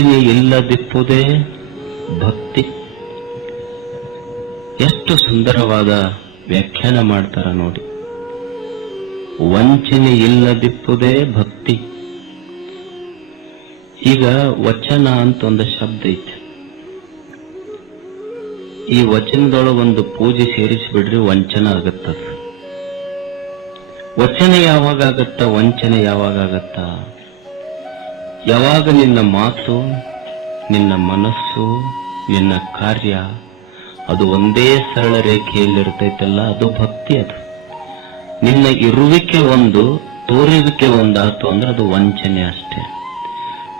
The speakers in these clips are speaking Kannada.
ವಂಚನೆ ಇಲ್ಲದಿಪ್ಪುದೇ ಭಕ್ತಿ. ಎಷ್ಟು ಸುಂದರವಾದ ವ್ಯಾಖ್ಯಾನ ಮಾಡ್ತಾರ ನೋಡಿ. ವಂಚನೆ ಇಲ್ಲದಿಪ್ಪುದೇ ಭಕ್ತಿ. ಈಗ ವಚನ ಅಂತ ಒಂದು ಶಬ್ದ ಐತೆ. ಈ ವಚನದೊಳಗೊಂದು ಪೂಜೆ ಸೇರಿಸಿಬಿಡ್ರಿ ವಂಚನ ಆಗತ್ತದ. ವಚನ ಯಾವಾಗ ಆಗತ್ತ? ವಂಚನೆ ಯಾವಾಗ ಆಗತ್ತ? ಯಾವಾಗ ನಿನ್ನ ಮಾತು, ನಿನ್ನ ಮನಸ್ಸು, ನಿನ್ನ ಕಾರ್ಯ, ಅದು ಒಂದೇ ಸರಳ ರೇಖೆಯಲ್ಲಿರ್ತೈತಲ್ಲ ಅದು ಭಕ್ತಿ ಅದು. ನಿನ್ನ ಇರುವಿಕೆ ಒಂದು ತೋರುವಿಕೆ ಒಂದಾತು ಅಂದ್ರೆ ಅದು ವಂಚನೆ ಅಷ್ಟೇ.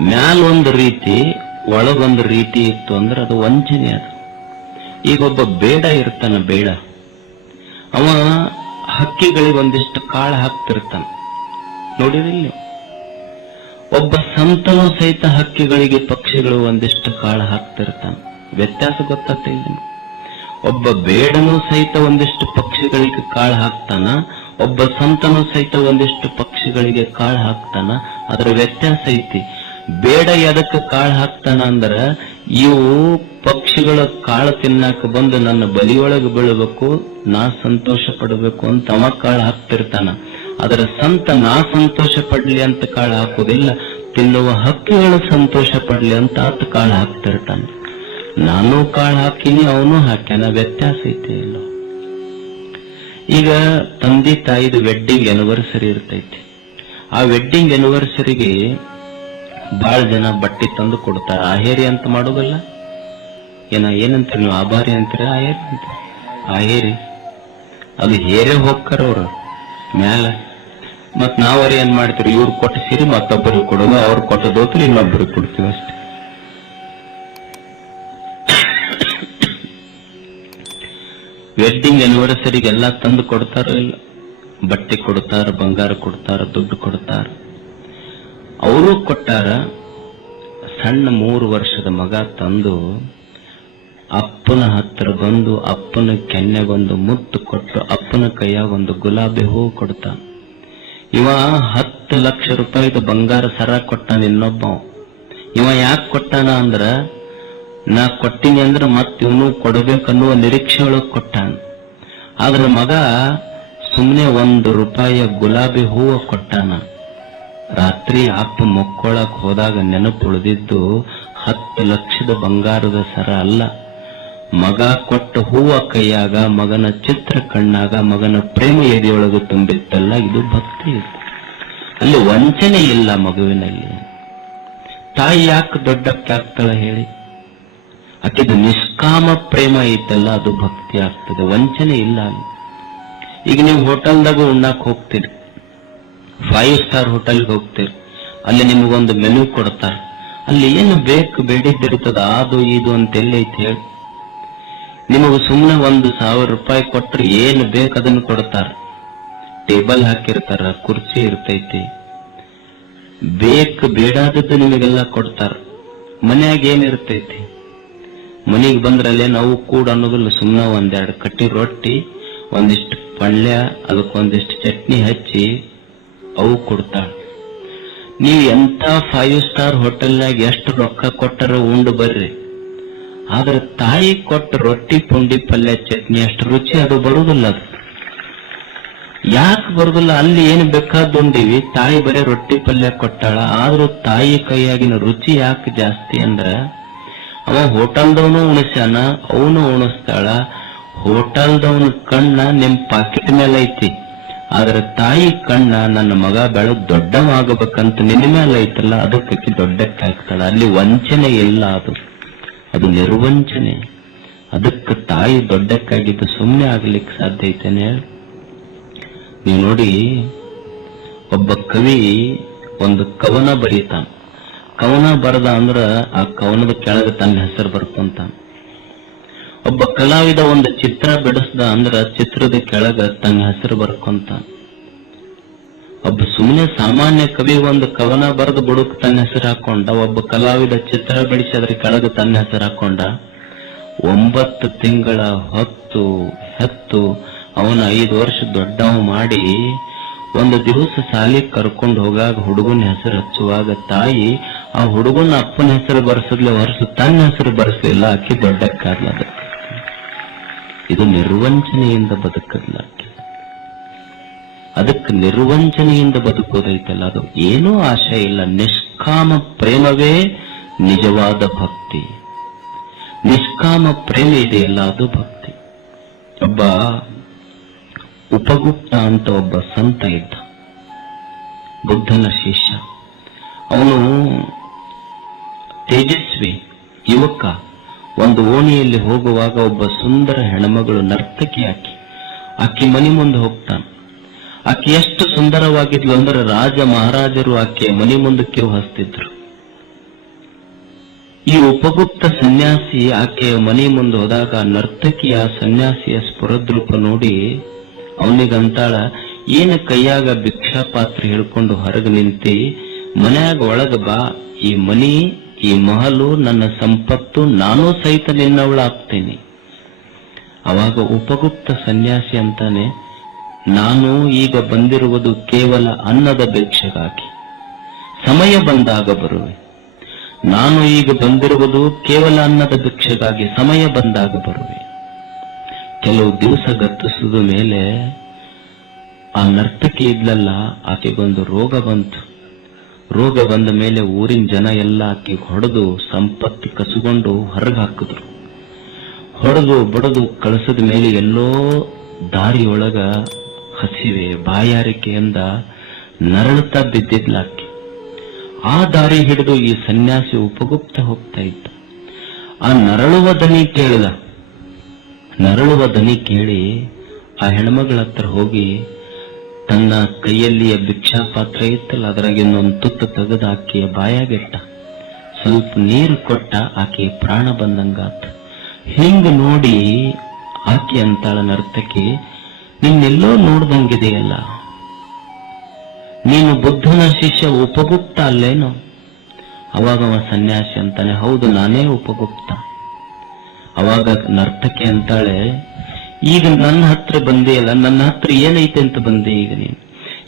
ಮ್ಯಾಲ್ ಒಂದು ರೀತಿ ಒಳಗೊಂದು ರೀತಿ ಇತ್ತು ಅಂದ್ರೆ ಅದು ವಂಚನೆ ಅದು. ಈಗ ಒಬ್ಬ ಬೇಡ ಇರ್ತಾನ, ಬೇಡ. ಅವ ಹಕ್ಕಿಗಳಿಗೆ ಒಂದಿಷ್ಟು ಕಾಳು ಹಾಕ್ತಿರ್ತಾನ. ನೋಡಿರಿಲ್ಲ ಒಬ್ಬ ಸಂತನು ಸಹಿತ ಹಕ್ಕಿಗಳಿಗೆ ಪಕ್ಷಿಗಳು ಒಂದಿಷ್ಟು ಕಾಳು ಹಾಕ್ತಿರ್ತಾನೆ. ವ್ಯತ್ಯಾಸ ಗೊತ್ತಾಗ್ತಿಲ್ಲ? ಒಬ್ಬ ಬೇಡನು ಸಹಿತ ಒಂದಿಷ್ಟು ಪಕ್ಷಿಗಳಿಗೆ ಕಾಳು ಹಾಕ್ತಾನ, ಒಬ್ಬ ಸಂತನು ಸಹಿತ ಒಂದಿಷ್ಟು ಪಕ್ಷಿಗಳಿಗೆ ಕಾಳು ಹಾಕ್ತಾನ, ಅದರ ವ್ಯತ್ಯಾಸ ಐತಿ. ಬೇಡ ಎದಕ್ಕೆ ಕಾಳು ಹಾಕ್ತಾನ ಅಂದ್ರ, ಇವು ಪಕ್ಷಿಗಳ ಕಾಳು ತಿನ್ನಾಕ ಬಂದು ನನ್ನ ಬಲಿಯೊಳಗೆ ಬೀಳಬೇಕು, ನಾ ಸಂತೋಷ ಪಡಬೇಕು ಅಂತ ಅವ ಕಾಳು ಹಾಕ್ತಿರ್ತಾನ. ಅದರ ಸಂತ ನಾ ಸಂತೋಷ ಪಡ್ಲಿ ಅಂತ ಕಾಳು ಹಾಕೋದಿಲ್ಲ ತಿನ್ನುವ ಹಕ್ಕಿಗಳು ಸಂತೋಷ ಪಡ್ಲಿ ಅಂತ ಆತ ಕಾಳು ಹಾಕ್ತಿರ್ತಾನೆ ನಾನು ಕಾಳು ಹಾಕಿನಿ, ಅವನು ಹಾಕ್ಯಾನ, ವ್ಯತ್ಯಾಸ ಐತೆ ಇಲ್ಲ ಈಗ ತಂದೆ ತಾಯಿದು ವೆಡ್ಡಿಂಗ್ ಎನಿವರ್ಸರಿ ಇರ್ತೈತಿ. ಆ ವೆಡ್ಡಿಂಗ್ ಎನಿವರ್ಸರಿಗೆ ಬಹಳ ಜನ ಬಟ್ಟೆ ತಂದು ಕೊಡ್ತಾರ. ಆಹೇರಿ ಅಂತ ಮಾಡೋದಲ್ಲ? ಏನ ಏನಂತ ನೀವು? ಆಭಾರಿ ಅಂತೀರ, ಆಹೇರಿ ಅಂತ ಆಹೇರಿ. ಅದು ಹೇರೆ ಹೋಗ್ತಾರ ಅವ್ರು. ಮ್ಯಾಲ ಮತ್ ನಾವರಿ ಏನ್ ಮಾಡ್ತೀರಿ? ಇವ್ರು ಕೊಟ್ಟ ಸೀರೆ ಮತ್ತೊಬ್ಬರಿಗೆ ಕೊಡೋದು, ಅವ್ರು ಕೊಟ್ಟ ದೋತ್ರಿ ಇನ್ನೊಬ್ಬರಿಗೆ ಕೊಡ್ತೀವಿ ಅಷ್ಟೇ. ವೆಡ್ಡಿಂಗ್ ಆನಿವರ್ಸರಿಗೆ ಎಲ್ಲ ತಂದು ಕೊಡ್ತಾರ ಇಲ್ಲ? ಬಟ್ಟೆ ಕೊಡ್ತಾರ, ಬಂಗಾರ ಕೊಡ್ತಾರ, ದುಡ್ಡು ಕೊಡ್ತಾರ. ಅವರು ಕೊಟ್ಟಾರ, ಸಣ್ಣ ಮೂರು ವರ್ಷದ ಮಗ ತಂದು, ಅಪ್ಪನ ಹತ್ರ ಬಂದು, ಅಪ್ಪನ ಕೆನ್ನೆಗೊಂದು ಮುತ್ತು ಕೊಟ್ಟು, ಅಪ್ಪನ ಕೈಯಾಗ ಒಂದು ಗುಲಾಬಿ ಹೂವು ಕೊಡ್ತಾನ. ಇವ ಹತ್ತು ಲಕ್ಷ ರೂಪಾಯಿದ ಬಂಗಾರ ಸರ ಕೊಟ್ಟಾನ ಇನ್ನೊಬ್ಬ. ಇವ ಯಾಕೆ ಕೊಟ್ಟಾನ ಅಂದ್ರ, ನಾ ಕೊಟ್ಟಿನಿ ಅಂದ್ರ ಮತ್ ಇವನು ಕೊಡಬೇಕನ್ನುವ ನಿರೀಕ್ಷೆ ಒಳಗ್ ಕೊಟ್ಟಾನ. ಆದ್ರ ಮಗ ಸುಮ್ನೆ ಒಂದು ರೂಪಾಯಿಯ ಗುಲಾಬಿ ಹೂವ ಕೊಟ್ಟಾನ. ರಾತ್ರಿ ಅಪ್ಪ ಮಕ್ಕೊಳಕ್ ಹೋದಾಗ ನೆನಪು ಉಳಿದಿದ್ದು ಹತ್ತು ಲಕ್ಷದ ಬಂಗಾರದ ಸರ ಅಲ್ಲ. ಮಗ ಕೊಟ್ಟ ಹೂವ ಕೈಯಾಗ, ಮಗನ ಚಿತ್ರ ಕಣ್ಣಾಗ, ಮಗನ ಪ್ರೇಮ ಎದೆಯೊಳಗೆ ತುಂಬಿತ್ತಲ್ಲ, ಇದು ಭಕ್ತಿ ಅಲ್ಲಿ ವಂಚನೆ ಇಲ್ಲ ಮಗುವಿನಲ್ಲಿ. ತಾಯಿ ಯಾಕೆ ದೊಡ್ಡಕ್ಕಾಗ್ತಾಳ ಹೇಳಿ? ಅತಿದು ನಿಷ್ಕಾಮ ಪ್ರೇಮ ಐತಲ್ಲ, ಅದು ಭಕ್ತಿ ಆಗ್ತದೆ, ವಂಚನೆ ಇಲ್ಲ ಈಗ ನೀವು ಹೋಟೆಲ್ದಾಗ ಉಣ್ಣಾಕ್ ಹೋಗ್ತೀರಿ. ಫೈವ್ ಸ್ಟಾರ್ ಹೋಟೆಲ್ಗೆ ಹೋಗ್ತೀರಿ. ಅಲ್ಲಿ ನಿಮಗೊಂದು ಮೆನು ಕೊಡ್ತಾರೆ. ಅಲ್ಲಿ ಏನು ಬೇಕು, ಬೇಡಿದ್ದಿರ್ತದ, ಅದು, ಇದು ಅಂತ ಎಲ್ಲೈತಿ ಹೇಳಿ. ನಿಮಗೆ ಸುಮ್ಮನೆ ಒಂದು ಸಾವಿರ ರೂಪಾಯಿ ಕೊಟ್ರೆ ಏನು ಬೇಕು ಅದನ್ನು ಕೊಡ್ತಾರೆ ಟೇಬಲ್ ಹಾಕಿರ್ತಾರ, ಕುರ್ಚಿ ಇರ್ತೈತಿ. ಬೇಕು ಬೇಡಾದದ್ದು ನಿಮಗೆಲ್ಲ ಕೊಡ್ತಾರ. ಮನ್ಯಾಗ ಏನಿರ್ತೈತಿ ಮನೆಗೆ ಬಂದ್ರಲ್ಲೇ ನಾವು ಕೂಡ ಅನ್ನೋದಿಲ್ಲ ಸುಮ್ಮನೆ ಒಂದೆರಡು ಕಟ್ಟಿ ರೊಟ್ಟಿ, ಒಂದಿಷ್ಟು ಪಲ್ಯ ಅದಕ್ಕೊಂದಿಷ್ಟು ಚಟ್ನಿ ಹಚ್ಚಿ ಅವು ಕೊಡ್ತಾಳೆ. ನೀವು ಎಂತ ಫೈವ್ ಸ್ಟಾರ್ ಹೋಟೆಲ್ನಾಗ ಎಷ್ಟು ರೊಕ್ಕ ಕೊಟ್ಟರ ಉಂಡು ಬರ್ರಿ. ಆದ್ರೆ ತಾಯಿ ಕೊಟ್ಟ ರೊಟ್ಟಿ ಪುಂಡಿ ಪಲ್ಯ ಚಟ್ನಿ ಅಷ್ಟು ರುಚಿ ಅದು ಬರುದಿಲ್ಲ ಅದು. ಯಾಕೆ ಬರುದಿಲ್ಲ? ಅಲ್ಲಿ ಏನು ಬೇಕಾದ್ದು ಉಂಡಿವಿ. ತಾಯಿ ಬರೀ ರೊಟ್ಟಿ ಪಲ್ಯ ಕೊಟ್ಟಾಳ. ಆದ್ರೂ ತಾಯಿ ಕೈಯಾಗಿನ ರುಚಿ ಯಾಕೆ ಜಾಸ್ತಿ ಅಂದ್ರ, ಅವ ಹೋಟೆಲ್ದವನು ಉಣಿಸ್ಯಾನ, ಅವನು ಉಣಿಸ್ತಾಳ. ಹೋಟೆಲ್ದವನ ಕಣ್ಣ ನಿಮ್ ಪಾಕೆಟ್ ಮೇಲೆ ಐತಿ. ಆದ್ರೆ ತಾಯಿ ಕಣ್ಣ ನನ್ನ ಮಗ ಬೆಳಗ್ ದೊಡ್ಡವಾಗಬೇಕಂತ ನಿನ್ನ ಮೇಲೆ ಐತಲ್ಲ, ಅದಕ್ಕೆ ದೊಡ್ಡಕ್ಕಾಗ್ತಾಳ ಅಲ್ಲಿ ವಂಚನೆ ಇಲ್ಲ ಅದು. ಅದು ನಿರ್ವಂಚನೆ. ಅದಕ್ಕೆ ತಾಯಿ ದೊಡ್ಡಕ್ಕಾಗಿದ್ದು ಸುಮ್ಮನೆ ಆಗ್ಲಿಕ್ಕೆ ಸಾಧ್ಯ ಐತೇನೆ ನೀವು ನೋಡಿ, ಒಬ್ಬ ಕವಿ ಒಂದು ಕವನ ಬರೀತಾನ. ಕವನ ಬರದ ಅಂದ್ರ ಆ ಕವನದ ಕೆಳಗೆ ತನ್ನ ಹೆಸರು ಬರ್ಕೊಂತಾನ. ಒಬ್ಬ ಕಲಾವಿದ ಒಂದು ಚಿತ್ರ ಬಿಡಿಸ್ದ ಅಂದ್ರ ಚಿತ್ರದ ಕೆಳಗ ತನ್ನ ಹೆಸರು ಬರ್ಕೊಂತಾನ. ಒಬ್ಬ ಸುಮ್ಮನೆ ಸಾಮಾನ್ಯ ಕವಿ ಒಂದು ಕವನ ಬರೆದು ಬುಡುಕ್ ತನ್ನ ಹೆಸರು ಹಾಕೊಂಡ, ಒಬ್ಬ ಕಲಾವಿದ ಚಿತ್ರ ಬಿಡಿಸಿ ಅದ್ರ ಕೆಳಗೆ ತನ್ನ ಹೆಸರು ಹಾಕೊಂಡ, ಒಂಬತ್ತು ತಿಂಗಳ ಹೊತ್ತು ಹತ್ತು ಅವನ ಐದು ವರ್ಷ ದೊಡ್ಡವ ಮಾಡಿ ಒಂದು ದಿವಸ ಸಾಲಿ ಕರ್ಕೊಂಡು ಹೋಗಾಗ ಹುಡುಗನ ಹೆಸರು ಹಚ್ಚುವಾಗ ತಾಯಿ, ಆ ಹುಡುಗನ ಅಪ್ಪನ ಹೆಸರು ಬರೆಸಿದ್ಲೆ, ಹೊರಸು ತನ್ನ ಹೆಸರು ಬರೆಸಲಿಲ್ಲ ಆಕೆ ದೊಡ್ಡಕ್ಕಾಗ್ಲದ ಇದು ನಿರ್ವಂಚನೆಯಿಂದ ಬದುಕದ್ಲ ಅದಕ್ಕೆ ನಿರ್ವಂಚನೆಯಿಂದ ಬದುಕೋದೈತಲ್ಲ, ಅದು ಏನೂ ಆಶೆ ಇಲ್ಲ. ನಿಷ್ಕಾಮ ಪ್ರೇಮವೇ ನಿಜವಾದ ಭಕ್ತಿ. ನಿಷ್ಕಾಮ ಪ್ರೇಮ ಇದೆಯಲ್ಲ, ಅದು ಭಕ್ತಿ. ಒಬ್ಬ ಉಪಗುಪ್ತ ಅಂತ ಒಬ್ಬ ಸಂತ ಇದ್ದ, ಬುದ್ಧನ ಶಿಷ್ಯ. ಅವನು ತೇಜಸ್ವಿ ಯುವಕ. ಒಂದು ಓಣಿಯಲ್ಲಿ ಹೋಗುವಾಗ ಒಬ್ಬ ಸುಂದರ ಹೆಣಮಗಳು ನರ್ತಕಿ ಹಾಕಿ ಆಕಿ ಮನೆ ಮುಂದೆ ಹೋಗ್ತಾನೆ. ಆಕೆ ಎಷ್ಟು ಸುಂದರವಾಗಿದ್ಲು ಅಂದ್ರೆ ರಾಜ ಮಹಾರಾಜರು ಆಕೆ ಮನೆ ಮುಂದಕ್ಕೆ ಹಸ್ತಿದ್ರು. ಈ ಉಪಗುಪ್ತ ಸನ್ಯಾಸಿ ಆಕೆಯ ಮನೆ ಮುಂದೆ ಹೋದಾಗ ನರ್ತಕಿಯ ಸನ್ಯಾಸಿಯ ಸ್ಫುರದ್ರೂಪ ನೋಡಿ ಅವನಿಗಂತಾಳ, ಏನ ಕೈಯಾಗ ಭಿಕ್ಷಾ ಪಾತ್ರ ಹಿಡ್ಕೊಂಡು ಹೊರಗೆ ನಿಂತಿ, ಮನೆಯಾಗ ಒಳಗ ಬಾ, ಈ ಮನಿ, ಈ ಮಹಲು, ನನ್ನ ಸಂಪತ್ತು, ನಾನು ಸಹಿತ ನಿನ್ನವಳಾಗ್ತೇನೆ. ಅವಾಗ ಉಪಗುಪ್ತ ಸನ್ಯಾಸಿ ಅಂತಾನೆ ನಾನು ಈಗ ಬಂದಿರುವುದು ಕೇವಲ ಅನ್ನದ ಭಿಕ್ಷೆಗಾಗಿ. ಸಮಯ ಬಂದಾಗ ಬರುವೆ. ನಾನು ಈಗ ಬಂದಿರುವುದು ಕೇವಲ ಅನ್ನದ ಭಿಕ್ಷೆಗಾಗಿ ಸಮಯ ಬಂದಾಗ ಬರುವೆ. ಕೆಲವು ದಿವಸ ಗತಿಸಿದ ಮೇಲೆ ಆ ನರ್ತಕಿ ಇದ್ಲಲ್ಲ, ಆಕೆಗೊಂದು ರೋಗ ಬಂತು. ರೋಗ ಬಂದ ಮೇಲೆ ಊರಿನ ಜನ ಎಲ್ಲ ಆಕೆ ಹೊಡೆದು ಸಂಪತ್ತು ಕಸುಗೊಂಡು ಹೊರಗೆ ಹಾಕಿದ್ರು. ಹೊಡೆದು ಬಡದು ಕಳಿಸಿದ ಮೇಲೆ ಎಲ್ಲೋ ದಾರಿಯೊಳಗ ಹಸಿವೆ ಬಾಯಾರಿಕೆಯಿಂದ ನರಳುತ್ತಾ ಬಿದ್ದಿದ್ಲಾಕಿ. ಆ ದಾರಿ ಹಿಡಿದು ಈ ಸನ್ಯಾಸಿ ಉಪಗುಪ್ತ ಹೋಗ್ತಾ ಇದ್ದ ಆ ನರಳುವ ದನಿ ಕೇಳಿದ. ನರಳುವ ದನಿ ಕೇಳಿ ಆ ಹೆಣ್ಮಗಳ ಹತ್ರ ಹೋಗಿ ತನ್ನ ಕೈಯಲ್ಲಿಯ ಭಿಕ್ಷಾ ಪಾತ್ರ ಇತ್ತಲ್ಲ ಅದರಾಗಿನ್ನೊಂದು ತುತ್ತು ತೆಗೆದು ಆಕೆಯ ಬಾಯಾಗಿಟ್ಟ. ಸ್ವಲ್ಪ ನೀರು ಕೊಟ್ಟ ಆಕೆಯ ಪ್ರಾಣ ಬಂದಂಗಾತ. ಹಿಂಗ ನೋಡಿ ಆಕೆ ಅಂತಾಳ ನರ್ತಕಿ ನಿನ್ನೆಲ್ಲೋ ನೋಡ್ದಂಗಿದೆಯಲ್ಲ. ನೀನು ಬುದ್ಧನ ಶಿಷ್ಯ ಉಪಗುಪ್ತ ಅಲ್ಲೇನು? ಅವಾಗ ಅವ ಸನ್ಯಾಸಿ ಅಂತಾನೆ, ಹೌದು, ನಾನೇ ಉಪಗುಪ್ತ. ಅವಾಗ ನರ್ತಕಿ ಅಂತಾಳೆ, ಈಗ ನನ್ನ ಹತ್ರ ಬಂದೆಯಲ್ಲ, ನನ್ನ ಹತ್ರ ಏನೈತೆ ಅಂತ ಬಂದೆ ಈಗ ನೀನು.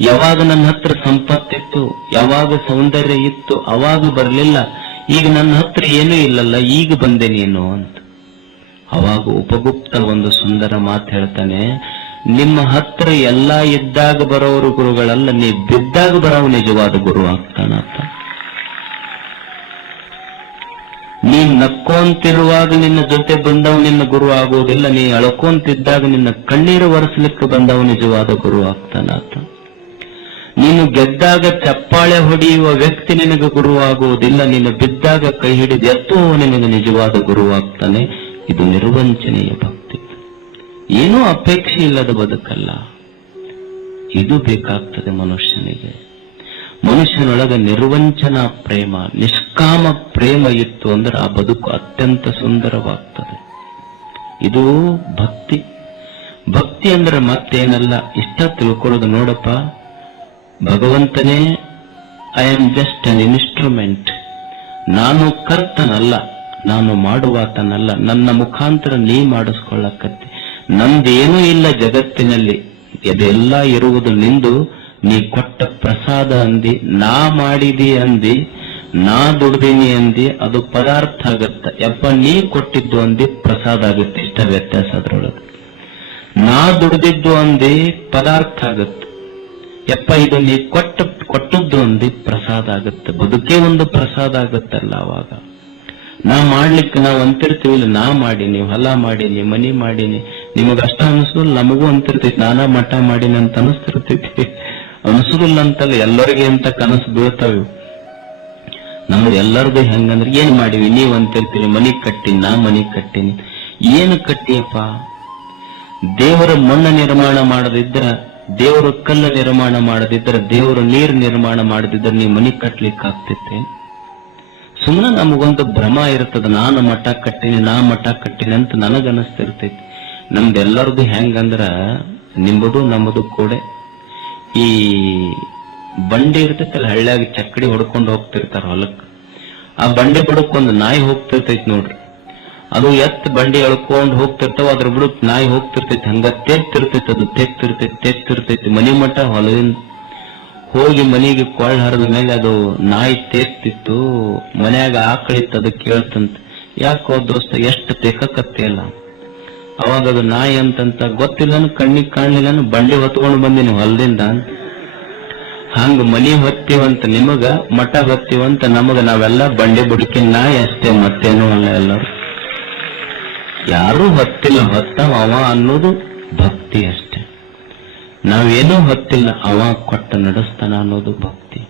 ಯಾವಾಗ ನನ್ನ ಹತ್ರ ಸಂಪತ್ತಿತ್ತು, ಯಾವಾಗ ಸೌಂದರ್ಯ ಇತ್ತು, ಅವಾಗ ಬರಲಿಲ್ಲ, ಈಗ ನನ್ನ ಹತ್ರ ಏನೂ ಇಲ್ಲಲ್ಲ, ಈಗ ಬಂದೆ ನೀನು ಅಂತ. ಅವಾಗ ಉಪಗುಪ್ತ ಒಂದು ಸುಂದರ ಮಾತು ಹೇಳ್ತಾನೆ ನಿಮ್ಮ ಹತ್ರ ಎಲ್ಲ ಇದ್ದಾಗ ಬರೋರು ಗುರುಗಳಲ್ಲ ನೀ ಬಿದ್ದಾಗ ಬರೋವು ನಿಜವಾದ ಗುರು ಆಗ್ತಾನ ನೀ ನಕ್ಕೋಂತಿರುವಾಗ ನಿನ್ನ ಜೊತೆ ಬಂದವ ನಿನ್ನ ಗುರು ಆಗುವುದಿಲ್ಲ ನೀ ಅಳ್ಕೊಂತಿದ್ದಾಗ ನಿನ್ನ ಕಣ್ಣೀರು ಒರೆಸ್ಲಿಕ್ಕೆ ಬಂದವ ನಿಜವಾದ ಗುರು ಆಗ್ತಾನಾತ ನೀನು ಗೆದ್ದಾಗ ಚಪ್ಪಾಳೆ ಹೊಡೆಯುವ ವ್ಯಕ್ತಿ ನಿನಗೆ ಗುರು ಆಗುವುದಿಲ್ಲ ನೀನು ಬಿದ್ದಾಗ ಕೈ ಹಿಡಿದು ಎತ್ತುವವ ನಿನಗೆ ನಿಜವಾದ ಗುರು ಆಗ್ತಾನೆ. ಇದು ನಿರ್ವಂಚನೆಯ ಏನೂ ಅಪೇಕ್ಷೆ ಇಲ್ಲದ ಬದುಕಲ್ಲ. ಇದು ಬೇಕಾಗ್ತದೆ ಮನುಷ್ಯನಿಗೆ. ಮನುಷ್ಯನೊಳಗ ನಿರ್ವಂಚನ ಪ್ರೇಮ, ನಿಷ್ಕಾಮ ಪ್ರೇಮ ಇತ್ತು ಅಂದ್ರೆ ಆ ಬದುಕು ಅತ್ಯಂತ ಸುಂದರವಾಗ್ತದೆ. ಇದು ಭಕ್ತಿ. ಭಕ್ತಿ ಅಂದ್ರೆ ಮತ್ತೇನಲ್ಲ, ಇಷ್ಟ ತಿಳ್ಕೊಳ್ಳೋದು ನೋಡಪ್ಪ. ಭಗವಂತನೇ I am just an instrument ನಾನು ಕರ್ತನಲ್ಲ, ನಾನು ಮಾಡುವಾತನಲ್ಲ, ನನ್ನ ಮುಖಾಂತರ ನೀ ಮಾಡಿಸ್ಕೊಳ್ಳಕತ್ತಿ. ನಂದೇನೂ ಇಲ್ಲ ಜಗತ್ತಿನಲ್ಲಿ. ಇದೆಲ್ಲ ಇರುವುದು ನಿಂದು. ನೀ ಕೊಟ್ಟ ಪ್ರಸಾದ ಅಂದಿ, ನಾ ಮಾಡಿದಿ ಅಂದಿ, ನಾ ದುಡ್ದೀನಿ ಅಂದಿ, ಅದು ಪದಾರ್ಥ ಆಗತ್ತ. ಯಪ್ಪ, ನೀ ಕೊಟ್ಟಿದ್ದು ಅಂದಿ, ಪ್ರಸಾದ ಆಗುತ್ತೆ. ಇಷ್ಟ ವ್ಯತ್ಯಾಸ ಅದ್ರೊಳಗೆ. ನಾ ದುಡ್ದಿದ್ದು ಅಂದಿ, ಪದಾರ್ಥ ಆಗತ್ತೆ. ಯಪ್ಪ, ಇದು ನೀ ಕೊಟ್ಟ, ಕೊಟ್ಟದ್ದು ಅಂದಿ, ಪ್ರಸಾದ ಆಗತ್ತೆ. ಬದುಕೇ ಒಂದು ಪ್ರಸಾದ ಆಗತ್ತಲ್ಲ ಅವಾಗ. ನಾ ಮಾಡ್ಲಿಕ್ಕೆ ನಾವ್ ಅಂತಿರ್ತೀವಿಲ್ಲ. ನಾ ಮಾಡೀನಿ ಹೊಲ ಮಾಡೀನಿ ಮನಿ ಮಾಡೀನಿ ನಿಮಗ ಅಷ್ಟ ಅನಿಸೋದಿಲ್ಲ ನಮಗೂ ಅಂತಿರ್ತೈತಿ, ನಾನಾ ಮಠ ಮಾಡಿನ ಅಂತ ಅನಿಸ್ತಿರ್ತೈತಿ ಅನಿಸುದಿಲ್ಲ ಅಂತಲ್ಲ, ಎಲ್ಲರಿಗೆ ಅಂತ ಕನಸು ಬೀಳ್ತಾವೆ. ನಮ್ದು ಎಲ್ಲರದು ಹೆಂಗಂದ್ರೆ, ಏನ್ ಮಾಡಿವಿ, ನೀವ್ ಅಂತಿರ್ತೀರಿ, ಮನಿ ಕಟ್ಟಿನಿ ನಾ ಮನಿ ಕಟ್ಟಿನಿ. ಏನು ಕಟ್ಟಿಯಪ್ಪ? ದೇವರ ಮಣ್ಣ ನಿರ್ಮಾಣ ಮಾಡದಿದ್ರ, ದೇವರ ಕಲ್ಲ ನಿರ್ಮಾಣ ಮಾಡದಿದ್ರ, ದೇವರ ನೀರು ನಿರ್ಮಾಣ ಮಾಡದಿದ್ರೆ ನೀ ಮನಿ ಕಟ್ಲಿಕ್ಕೆ ಆಗ್ತೈತೆ ಸುಮ್ಮನೆ ನಮಗೊಂದು ಭ್ರಮ ಇರ್ತದ, ನಾನು ಮಠ ಕಟ್ಟಿನಿ, ನಾ ಮಠ ಕಟ್ಟಿನಿ ಅಂತ ನನಗನಿಸ್ತಿರ್ತೈತಿ ನಮ್ದೆಲ್ಲರದು ಹೆಂಗಂದ್ರ ನಿಂಬುದು ನಮ್ಮದು ಕೂಡ. ಈ ಬಂಡಿ ಇರ್ತೈತಲ್ಲ, ಹಳ್ಳಿಯಾಗಿ ಚಕ್ಕಡಿ ಹೊಡ್ಕೊಂಡು ಹೋಗ್ತಿರ್ತಾರ ಹೊಲಕ್ಕೆ ಆ ಬಂಡಿ ಬಿಡಕೊಂದು ನಾಯಿ ಹೋಗ್ತಿರ್ತೈತಿ ನೋಡ್ರಿ. ಅದು ಎತ್ ಬಂಡಿ ಎಳ್ಕೊಂಡು ಹೋಗ್ತಿರ್ತಾವ, ಅದ್ರ ಬಿಡಕ್ ನಾಯಿ ಹೋಗ್ತಿರ್ತೈತಿ, ಹಂಗ ತೆತ್ತಿರ್ತೈತಿ ಅದು ತೆತ್ತಿರ್ತೈತಿ ತೆತ್ತಿರ್ತೈತಿ ಮನಿ ಮಟ್ಟ ಹೊಲದಿಂದ ಹೋಗಿ ಮನೆಗೆ ಕೊಳ್ಳ ಹರಿದ ಮೇಲೆ ಅದು ನಾಯಿ ತೆತ್ತಿತ್ತು ಮನ್ಯಾಗ ಆಕಳಿತ್ತು, ಅದು ಕೇಳ್ತಂತ. ಯಾಕೋ ದೋಸ್ತ, ಎಷ್ಟು ತೆಕ್ಕಕತ್ತಿಯಲ್ಲ ಅವಾಗ ಅದು ನಾಯಿ ಅಂತಂತ ಗೊತ್ತಿಲ್ಲನು, ಕಣ್ಣಿಗೆ ಕಾಣ್ಲಿಲ್ಲನು, ಬಂಡಿ ಹೊತ್ಕೊಂಡು ಬಂದಿನಿ ಹೊಲದಿಂದ ಅಂತ ಹಂಗ ಮನಿ ಹೊತ್ತೀವಂತ ನಿಮಗ, ಮಠ ಹೊತ್ತೀವಂತ ನಮಗ ನಾವೆಲ್ಲ ಬಂಡಿ ಬುಡಕಿ ನಾಯಿ ಅಷ್ಟೇ ಮತ್ತೇನು ಅಲ್ಲ ಎಲ್ಲರೂ. ಯಾರು ಹೊತ್ತಿಲ್ಲ, ಹೊತ್ತವ ಅವ ಅನ್ನೋದು ಭಕ್ತಿ ಅಷ್ಟೇ. ನಾವೇನೂ ಹೊತ್ತಿಲ್ಲ, ಅವ ಕೊಟ್ಟ ನಡೆಸ್ತಾನ ಅನ್ನೋದು ಭಕ್ತಿ.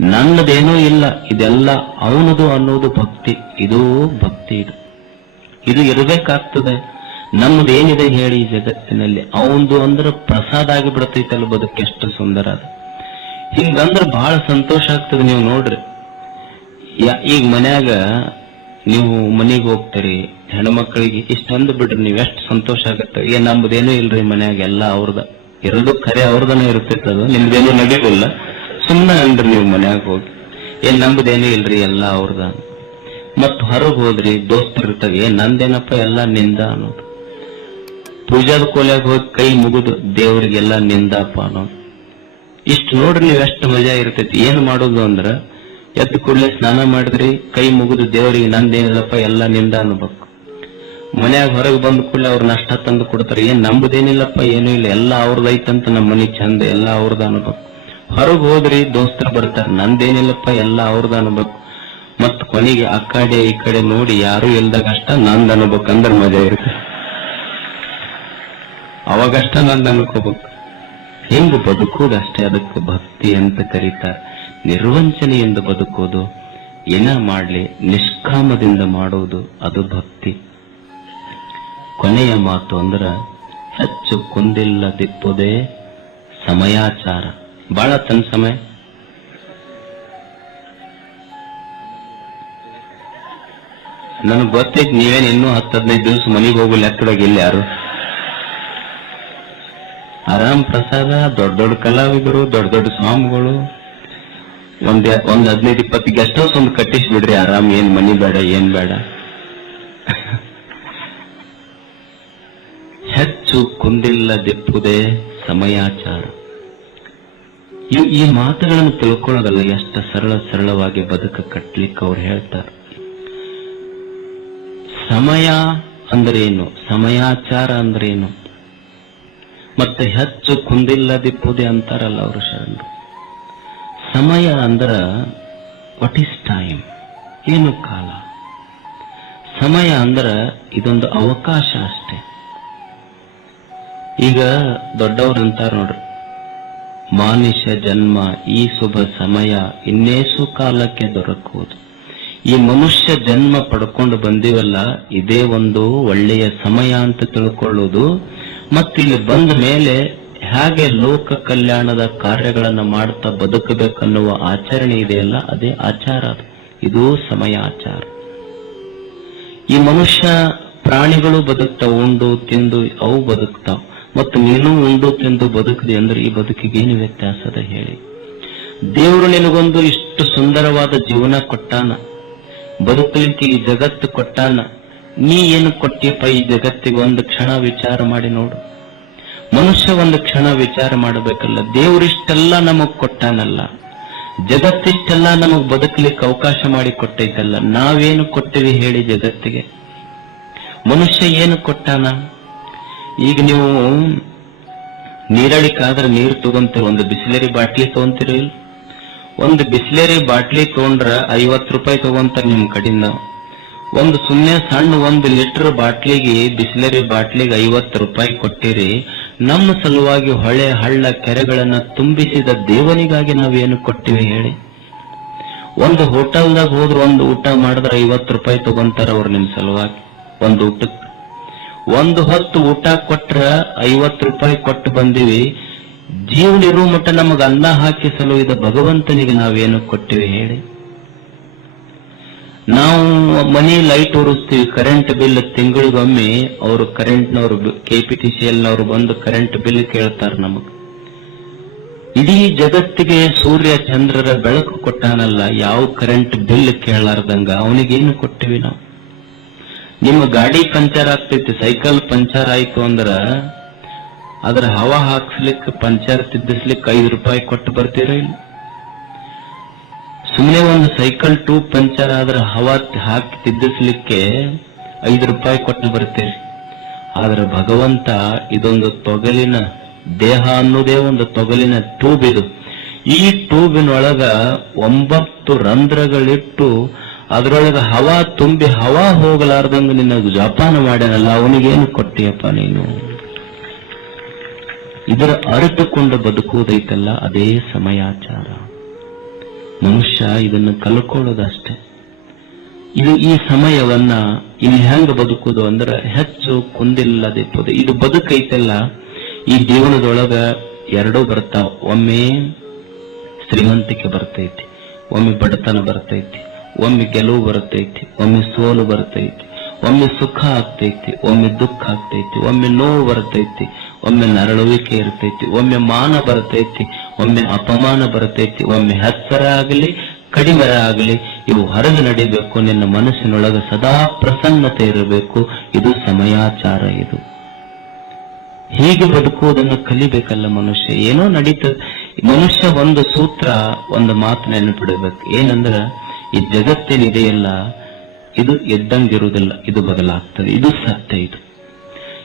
ನನ್ನದೇನೂ ಇಲ್ಲ, ಇದೆಲ್ಲ ಅವನದು ಅನ್ನೋದು ಭಕ್ತಿ, ಇದು ಭಕ್ತಿ ಇದು. ಇದು ಇರಬೇಕಾಗ್ತದೆ. ನಮ್ಮದೇನಿದೆ ಹೇಳಿ ಈ ಜಗತ್ತಿನಲ್ಲಿ? ಅವಂದು ಅಂದ್ರೆ ಪ್ರಸಾದ ಆಗಿ ಬಿಡತೈತಲ್ಲ ಬದುಕು, ಎಷ್ಟು ಸುಂದರ ಅದು. ಹಿಂಗಂದ್ರೆ ಬಹಳ ಸಂತೋಷ ಆಗ್ತದೆ ನೀವು ನೋಡ್ರಿ. ಈಗ ಮನ್ಯಾಗ ನೀವು ಮನೆಗೆ ಹೋಗ್ತೀರಿ, ಹೆಣ್ಮಕ್ಳಿಗೆ ಇಷ್ಟೊಂದು ಬಿಡ್ರಿ, ನೀವ್ ಎಷ್ಟು ಸಂತೋಷ ಆಗತ್ತೆ. ಏನ್ ನಮ್ದೇನೂ ಇಲ್ರಿ ಮನ್ಯಾಗ, ಎಲ್ಲ ಅವ್ರದ. ಇರೋದು ಖರೆ ಅವ್ರದನ ಇರ್ತೈತೆ ಅದು, ನಿಮ್ದೇನು ನಡಿಗೋಲ್ಲ ಸುಮ್ಮನೆ ಅಂದ್ರಿ ನೀವು ಮನ್ಯಾಗ ಹೋಗಿ. ಏನ್ ನಮ್ದೇನೂ ಇಲ್ರಿ, ಎಲ್ಲ ಅವ್ರದ. ಮತ್ ಹೊರಗೆ ಹೋದ್ರಿ ದೋಸ್ತರು ಏನ್ ನಂದೇನಪ್ಪ ಎಲ್ಲ ನಿಂದ ಅನ್ನೋದು. ಪೂಜಾದ ಕೋಲ್ಯಾಗ ಹೋಗಿ ಕೈ ಮುಗಿದು ದೇವರಿಗೆಲ್ಲ ನಿಂದಪ್ಪ ಅನ್ನೋ ಇಷ್ಟು ನೋಡ್ರಿ ನೀವು ಎಷ್ಟು ಮಜಾ ಇರ್ತೈತಿ. ಏನ್ ಮಾಡೋದು ಅಂದ್ರ ಎದ್ದು ಕೂಡಲೇ ಸ್ನಾನ ಮಾಡಿದ್ರಿ, ಕೈ ಮುಗಿದು ದೇವರಿಗೆ ನಂದೇನಿಲ್ಲಪ್ಪ ಎಲ್ಲ ನಿಂದ ಅನ್ಬೇಕು. ಮನ್ಯಾಗ ಹೊರಗೆ ಬಂದ ಕೂಡಲೇ ಅವ್ರ ನಷ್ಟ ತಂದು ಕೊಡ್ತಾರೆ. ಏನ್ ನಂಬುದೇನಿಲ್ಲಪ್ಪ, ಏನೂ ಇಲ್ಲ. ಎಲ್ಲ ಅವ್ರದೈತಂತ ನಮ್ಮ ಮನಿ ಚಂದ, ಎಲ್ಲ ಅವ್ರದ ಅನ್ಬೇಕು. ಹೊರಗೆ ಹೋದ್ರಿ ದೋಸ್ತರು ಬರ್ತಾರೆ ನಂದೇನಿಲ್ಲಪ್ಪ ಎಲ್ಲ ಅವ್ರದ ಅನ್ಬೇಕು. ಮತ್ ಕೊನೆಗೆ ಆ ಕಡೆ ಈ ಕಡೆ ನೋಡಿ ಯಾರು ಇಲ್ದಾಗ ಅಷ್ಟ ನಂದ್ ಅನ್ಬೇಕಂದ್ರ ಮಜಾ ಇರುತ್ತೆ. ಅವಾಗಷ್ಟ ನಾನು ಅನ್ಕೋಬೇಕು ಹೆಂಗ ಬದುಕೋದು ಅಷ್ಟೇ ಅದಕ್ಕೆ ಭಕ್ತಿ ಅಂತ ಕರೀತಾರೆ. ನಿರ್ವಂಚನೆಯಿಂದ ಬದುಕೋದು ಏನ ಮಾಡ್ಲಿ, ನಿಷ್ಕಾಮದಿಂದ ಮಾಡೋದು ಅದು ಭಕ್ತಿ. ಕೊನೆಯ ಮಾತು ಅಂದ್ರ, ಹೆಚ್ಚು ಕುಂದಿಲ್ಲದಿಪ್ಪುದೇ ಸಮಯಾಚಾರ. ಬಹಳ ತನ್ನ ಸಮಯ. ನನಗೆ ಗೊತ್ತೈತಿ ನೀವೇನು ಇನ್ನೂ ಹತ್ತು ಹದಿನೈದು ದಿವಸ ಮನೆಗೆ ಹೋಗಲಿ ಲೆಕ್ಕದಾಗ ಇಲ್ಲ ಯಾರು? ಆರಾಮ್ ಪ್ರಸಾದ, ದೊಡ್ಡ ದೊಡ್ಡ ಕಲಾವಿದರು, ದೊಡ್ಡ ದೊಡ್ಡ ಸ್ವಾಮಿಗಳು. ಒಂದ್ ಒಂದ್ ಹದಿನೈದು ಇಪ್ಪತ್ತು ಗೆಸ್ಟ್ ಹೌಸ್ ಒಂದು ಕಟ್ಟಿಸ್ಬಿಡ್ರಿ, ಆರಾಮ್, ಏನ್ ಮನಿ ಬೇಡ, ಏನ್ ಬೇಡ. ಹೆಚ್ಚು ಕುಂದಿಲ್ಲದಿಪ್ಪುದೇ ಸಮಯಾಚಾರ. ಈ ಈ ಮಾತುಗಳನ್ನು ತಿಳ್ಕೊಳ್ಳೋದಲ್ಲ ಎಷ್ಟು ಸರಳ ಸರಳವಾಗಿ ಬದುಕ ಕಟ್ಟಲಿಕ್ಕೆ ಅವ್ರು ಹೇಳ್ತಾರೆ. ಸಮಯ ಅಂದ್ರೇನು? ಸಮಯಾಚಾರ ಅಂದ್ರೇನು? ಮತ್ತೆ ಹೆಚ್ಚು ಕುಂದಿಲ್ಲದಿಪ್ಪುದೆ ಅಂತಾರಲ್ಲ ಅವರು ಶರಣರು. ಸಮಯ ಅಂದ್ರ ವಾಟ್ ಈಸ್ ಟೈಮ್ ಏನು ಕಾಲ? ಸಮಯ ಅಂದ್ರ ಇದೊಂದು ಅವಕಾಶ ಅಷ್ಟೇ. ಈಗ ದೊಡ್ಡವ್ರು ಅಂತಾರ ನೋಡ್ರಿ. ಮಾನುಷ, ಜನ್ಮ, ಈ ಶುಭ ಸಮಯ ಇನ್ನೇಸು ಕಾಲಕ್ಕೆ ದೊರಕುವುದು. ಈ ಮನುಷ್ಯ ಜನ್ಮ ಪಡ್ಕೊಂಡು ಬಂದಿವಲ್ಲ, ಇದೇ ಒಂದು ಒಳ್ಳೆಯ ಸಮಯ ಅಂತ ತಿಳ್ಕೊಳ್ಳೋದು ಮತ್ತಿಲ್ಲಿ ಬಂದ ಮೇಲೆ ಹೇಗೆ ಲೋಕ ಕಲ್ಯಾಣದ ಕಾರ್ಯಗಳನ್ನು ಮಾಡ್ತಾ ಬದುಕಬೇಕನ್ನುವ ಆಚರಣೆ ಇದೆಯಲ್ಲ, ಅದೇ ಆಚಾರ ಅದು. ಇದು ಸಮಯ ಆಚಾರ. ಈ ಮನುಷ್ಯ ಪ್ರಾಣಿಗಳು ಬದುಕ್ತಾವ ಉಂಡು, ತಿಂದು, ಅವು ಬದುಕ್ತಾವ ಮತ್ತು ನೀನು ಉಂಡು, ತಿಂದು, ಬದುಕಿದೆ ಅಂದ್ರೆ ಈ ಬದುಕಿಗೆ ಏನು ಅದ ಹೇಳಿ. ದೇವರು ನಿನಗೊಂದು ಇಷ್ಟು ಸುಂದರವಾದ ಜೀವನ ಕೊಟ್ಟಾನ. ಬದುಕಲಿಕ್ಕೆ ಈ ಜಗತ್ತು ಕೊಟ್ಟಾನ. ನೀ ಏನು ಕೊಟ್ಟಿಯಪ್ಪ ಈ ಜಗತ್ತಿಗೆ ಒಂದು ಕ್ಷಣ ವಿಚಾರ ಮಾಡಿ ನೋಡು. ಮನುಷ್ಯ ಒಂದು ಕ್ಷಣ ವಿಚಾರ ಮಾಡಬೇಕಲ್ಲ. ದೇವರಿಷ್ಟೆಲ್ಲ ನಮಗ್ ಕೊಟ್ಟಾನಲ್ಲ. ಜಗತ್ತಿಷ್ಟೆಲ್ಲ ನಮಗ್ ಬದುಕಲಿಕ್ಕೆ ಅವಕಾಶ ಮಾಡಿ ಕೊಟ್ಟೈತಲ್ಲ. ನಾವೇನು ಕೊಟ್ಟಿವಿ ಹೇಳಿ ಜಗತ್ತಿಗೆ. ಮನುಷ್ಯ ಏನು ಕೊಟ್ಟಾನ? ಈಗ ನೀವು ನೀರಳಿಕಾದ್ರೆ ನೀರು ತಗೊಂತೀರ. ಒಂದು ಬಿಸಿಲೇರಿ ಬಾಟ್ಲಿ ತಗೊಂತೀರಿ ಒಂದು ಬಿಸಿಲೇರಿ ಬಾಟ್ಲಿ ತಗೊಂಡ್ರ ಐವತ್ತು ರೂಪಾಯಿ ತಗೊಂತಾರ ನಿಮ್ ಕಡೆಯಿಂದ ಒಂದು ಸುಮ್ಮನೆ ಸಣ್ಣ ಒಂದು ಲೀಟರ್ ಬಾಟ್ಲಿಗೆ, ಬಿಸ್ಲೇರಿ ಬಾಟ್ಲಿಗೆ ಐವತ್ತು ರೂಪಾಯಿ ಕೊಟ್ಟಿರಿ. ನಮ್ಮ ಸಲುವಾಗಿ ಹೊಳೆ ಹಳ್ಳ ಕೆರೆಗಳನ್ನ ತುಂಬಿಸಿದ ದೇವನಿಗಾಗಿ ನಾವೇನು ಕೊಟ್ಟಿವಿ ಹೇಳಿ. ಒಂದು ಹೋಟೆಲ್ದಾಗ ಹೋದ್ರ ಒಂದು ಊಟ ಮಾಡಿದ್ರೆ ಐವತ್ತು ರೂಪಾಯಿ ತಗೊಂತಾರ ಅವ್ರು ನಿಮ್ ಸಲುವಾಗಿ, ಒಂದು ಊಟಕ್ಕೆ ಒಂದು ಹೊತ್ತು ಊಟ ಕೊಟ್ರ ಐವತ್ತು ರೂಪಾಯಿ ಕೊಟ್ಟು ಬಂದಿವಿ. ಜೀವನ ಇರೋ ಮಟ್ಟ ನಮಗ ಅನ್ನ ಹಾಕಿ ಸಲುವಿದ ಭಗವಂತನಿಗೆ ನಾವೇನು ಕೊಟ್ಟಿವಿ ಹೇಳಿ. ನಾವು ಮನಿ ಲೈಟ್ ಉರಿಸ್ತೀವಿ ಕರೆಂಟ್ ಬಿಲ್ ತಿಂಗಳಿಗೊಮ್ಮೆ ಅವರು ಕರೆಂಟ್ನವರು ಕೆ ಬಂದು ಕರೆಂಟ್ ಬಿಲ್ ಕೇಳ್ತಾರೆ ನಮಗ್. ಇಡೀ ಜಗತ್ತಿಗೆ ಸೂರ್ಯ ಚಂದ್ರರ ಬೆಳಕು ಕೊಟ್ಟಾನಲ್ಲ, ಯಾವ ಕರೆಂಟ್ ಬಿಲ್ ಕೇಳಲಾರ್ದಂಗ, ಅವನಿಗೇನು ಕೊಟ್ಟಿವಿ ನಾವು? ನಿಮ್ಮ ಗಾಡಿ ಪಂಚರ್ ಆಗ್ತೈತಿ ಸೈಕಲ್ ಪಂಚರ್ ಆಯ್ತು ಅಂದ್ರ, ಅದ್ರ ಹವಾ ಹಾಕ್ಸ್ಲಿಕ್ಕೆ ಪಂಚರ್ ತಿದ್ದಿಸ್ಲಿಕ್ಕೆ ಐದು ರೂಪಾಯಿ ಕೊಟ್ಟು ಬರ್ತೀರಾ ಇಲ್ಲ? ಸುಮ್ಮನೆ ಒಂದು ಸೈಕಲ್ ಟೂ ಪಂಚರ್ ಆದ್ರೆ ಹವಾ ಹಾಕಿ ತಿದ್ದಿಸ್ಲಿಕ್ಕೆ ಐದು ರೂಪಾಯಿ ಕೊಟ್ಟು ಬರ್ತೀರಿ ಆದ್ರೆ ಭಗವಂತ ಇದೊಂದು ತೊಗಲಿನ ದೇಹ ಅನ್ನೋದೇ ಒಂದು ತೊಗಲಿನ ಟ್ಯೂಬ್ ಇದು. ಈ ಟ್ಯೂಬಿನೊಳಗ ಒಂಬತ್ತು ರಂಧ್ರಗಳಿಟ್ಟು ಅದರೊಳಗ ಹವಾ ತುಂಬಿ ಹವಾ ಹೋಗಲಾರ್ದಂಗ ನಿನ್ನ ಜಪಾನ ಮಾಡ್ಯಾನಲ್ಲ, ಅವನಿಗೇನು ಕೊಟ್ಟಿಯಪ್ಪ ನೀನು? ಇದರ ಅರಿತುಕೊಂಡು ಬದುಕುವುದೈತಲ್ಲ ಅದೇ ಸಮಯಾಚಾರ. ಮನುಷ್ಯ ಇದನ್ನು ಕಲ್ಕೊಳ್ಳೋದಷ್ಟೇ ಇದು ಈ ಸಮಯವನ್ನ ಇಲ್ಲಿ ಹೆಂಗ ಬದುಕುದು ಅಂದ್ರೆ ಹೆಚ್ಚು ಕುಂದಿಲ್ಲದಿಪ್ಪದು ಇದು ಬದುಕೈತೆಲ್ಲ, ಈ ಜೀವನದೊಳಗ ಎರಡೂ ಬರ್ತಾವ. ಒಮ್ಮೆ ಶ್ರೀಮಂತಿಕೆ ಬರ್ತೈತಿ, ಒಮ್ಮೆ ಬಡತನ ಬರ್ತೈತಿ, ಒಮ್ಮೆ ಗೆಲುವು ಬರ್ತೈತಿ, ಒಮ್ಮೆ ಸೋಲು ಬರ್ತೈತಿ, ಒಮ್ಮೆ ಸುಖ ಆಗ್ತೈತಿ, ಒಮ್ಮೆ ದುಃಖ ಆಗ್ತೈತಿ, ಒಮ್ಮೆ ನೋವು ಬರ್ತೈತಿ, ಒಮ್ಮೆ ನರಳುವಿಕೆ ಇರ್ತೈತಿ, ಒಮ್ಮೆ ಮಾನ ಬರ್ತೈತಿ ಒಮ್ಮೆ ಅಪಮಾನ ಬರ್ತೈತಿ, ಒಮ್ಮೆ ಹೆಸರ ಆಗಲಿ, ಕಡಿಮೆ ಆಗಲಿ, ಇವು ಹೊರಗೆ ನಡಿಬೇಕು. ನಿನ್ನ ಮನಸ್ಸಿನೊಳಗ ಸದಾ ಪ್ರಸನ್ನತೆ ಇರಬೇಕು. ಇದು ಸಮಯಾಚಾರ ಇದು. ಹೀಗೆ ಬದುಕುವುದನ್ನು ಕಲಿಬೇಕಲ್ಲ ಮನುಷ್ಯ. ಏನೋ ನಡೀತ ಮನುಷ್ಯ ಒಂದು ಸೂತ್ರ, ಒಂದು ಮಾತು ನೆನಪಿಡಬೇಕು. ಏನಂದ್ರ, ಈ ಜಗತ್ತೇನಿದೆಯಲ್ಲ, ಇದು ಎದ್ದಂಗಿರುವುದಿಲ್ಲ, ಇದು ಬದಲಾಗ್ತದೆ. ಇದು ಸತ್ಯ ಇದು.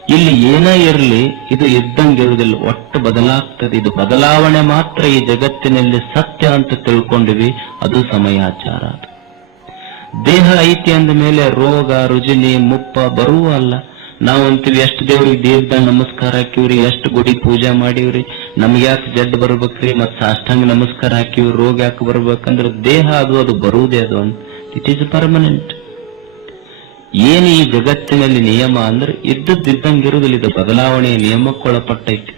ಇಲ್ಲಿ ಏನೇ ಇರಲಿ, ಇದು ಇದ್ದಂಗಿರುವುದಿಲ್ಲ ಒಟ್ಟು ಬದಲಾಗ್ತದೆ. ಇದು ಬದಲಾವಣೆ ಮಾತ್ರ ಈ ಜಗತ್ತಿನಲ್ಲಿ ಸತ್ಯ ಅಂತ ತಿಳ್ಕೊಂಡಿವಿ. ಅದು ಸಮಯಾಚಾರ ಅದು. ದೇಹ ಐತಿ ಅಂದ ಮೇಲೆ ರೋಗ, ರುಜಿನಿ, ಮುಪ್ಪ ಬರುವ ಅಲ್ಲ. ನಾವು ಅಂತೀವಿ, ಎಷ್ಟು ದೇವ್ರಿಗೆ ದೇವ್ದ ನಮಸ್ಕಾರ ಹಾಕಿವ್ರಿ, ಎಷ್ಟು ಗುಡಿ ಪೂಜೆ ಮಾಡಿವ್ರಿ. ನಮ್ಗೆ ಯಾಕೆ ಜಡ್ ಬರ್ಬೇಕ್ರಿ? ಮತ್ ಸಾಷ್ಟಾಂಗ ನಮಸ್ಕಾರ ಹಾಕಿವ್ರಿ, ರೋಗ ಯಾಕೆ ಬರ್ಬೇಕಂದ್ರೆ ದೇಹ ಅದು ಅದು ಬರುವುದೇ ಅದು ಇಟ್ ಈಸ್ ಪರ್ಮನೆಂಟ್ ಏನು ಈ ಜಗತ್ತಿನಲ್ಲಿ ನಿಯಮ ಅಂದ್ರೆ ಇದ್ದದ್ದಿದ್ದಂಗಿರುವುದಿಲ್ಲ. ಇದು ಬದಲಾವಣೆಯ ನಿಯಮಕ್ಕೊಳಪಟ್ಟೈತಿ.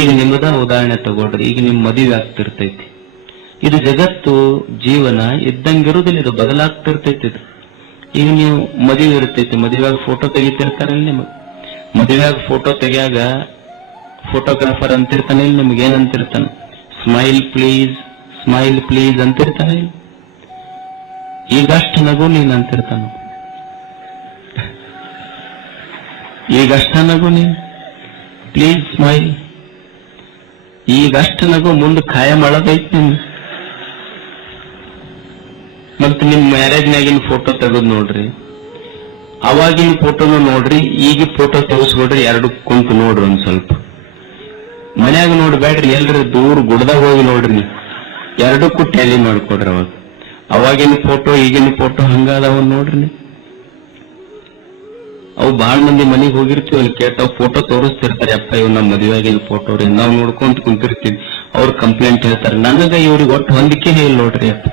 ಈಗ ನಿಮ್ಮದ ಉದಾಹರಣೆ ತಗೊಳ್ರಿ ಈಗ ನಿಮ್ ಮದುವೆ ಆಗ್ತಿರ್ತೈತಿ. ಇದು ಜಗತ್ತು, ಜೀವನ ಇದ್ದಂಗಿರುವುದಿಲ್ಲ, ಇದು ಬದಲಾಗ್ತಿರ್ತೈತಿ ಇದು. ಈಗ ನೀವು ಮದುವೆ ಇರ್ತೈತಿ, ಮದುವೆಯಾಗ ಫೋಟೋ ತೆಗಿತಿರ್ತಾರಲ್ಲ ನಿಮಗೆ. ಮದುವೆಯಾಗ ಫೋಟೋ ತೆಗಿಯಾಗ ಫೋಟೋಗ್ರಾಫರ್ ಅಂತಿರ್ತಾನೆ ಇಲ್ಲ ನಿಮ್ಗೆ ಏನಂತಿರ್ತಾನೆ ಸ್ಮೈಲ್ ಪ್ಲೀಸ್ ಸ್ಮೈಲ್ ಪ್ಲೀಸ್ ಅಂತಿರ್ತಾನೆ ಈಗ ಈಗಷ್ಟು ನಗು ನೀನ್ ಅಂತಿರ್ತಾನ. ಈಗಷ್ಟ ನಗು ನೀನ್? ಪ್ಲೀಸ್ ಸ್ಮೈಲ್ ಈಗಷ್ಟು ನಗು ಮುಂದೆ ಖಾಯ ಮಾಡೋದೈತಿ ನಿನ್. ಮತ್ತೆ ನಿಮ್ ಮ್ಯಾರೇಜ್ನಾಗಿನ ಫೋಟೋ ತೆಗೆದು ನೋಡ್ರಿ. ಅವಾಗಿನ ಫೋಟೋನು ನೋಡ್ರಿ ಈಗ ಫೋಟೋ ತೆಗೆಸ್ಕೊಡ್ರಿ ಎರಡು ಕುಂತು ನೋಡ್ರಿ ಒಂದ್ ಸ್ವಲ್ಪ. ಮನ್ಯಾಗ ನೋಡ್ಬೇಡ್ರಿ ಎಲ್ರಿ ದೂರ ಗುಡ್ದಾಗ ಹೋಗಿ ನೋಡ್ರಿ ಎರಡಕ್ಕೂ ಟ್ಯಾಲಿ ಮಾಡ್ಕೊಡ್ರಿ ಅವಾಗ ಅವಾಗಿನ ಫೋಟೋ ಈಗಿನ ಫೋಟೋ ಹಂಗಾದವ್ ನೋಡ್ರಿ ಅವು ಬಾಳ ಮಂದಿ ಮನೆಗೆ ಹೋಗಿರ್ತೀವಿ, ಅಲ್ಲಿ ಕೇಳ್ತಾವ್ ಫೋಟೋ ತೋರಿಸ್ತಿರ್ತಾರೆ, ಅಪ್ಪ ಇವ್ ನಮ್ಮ ಫೋಟೋ ರೀ ನಾವ್ ನೋಡ್ಕೊಂತ ಕುಂತಿರ್ತೀವಿ, ಅವ್ರ ಕಂಪ್ಲೇಂಟ್ ಹೇಳ್ತಾರೆ. ನನಗ ಇವ್ರಿಗೆ ಒಟ್ಟು ಹೊಂದಿಕೆ ಇಲ್ಲ ನೋಡ್ರಿ ಅಪ್ಪ.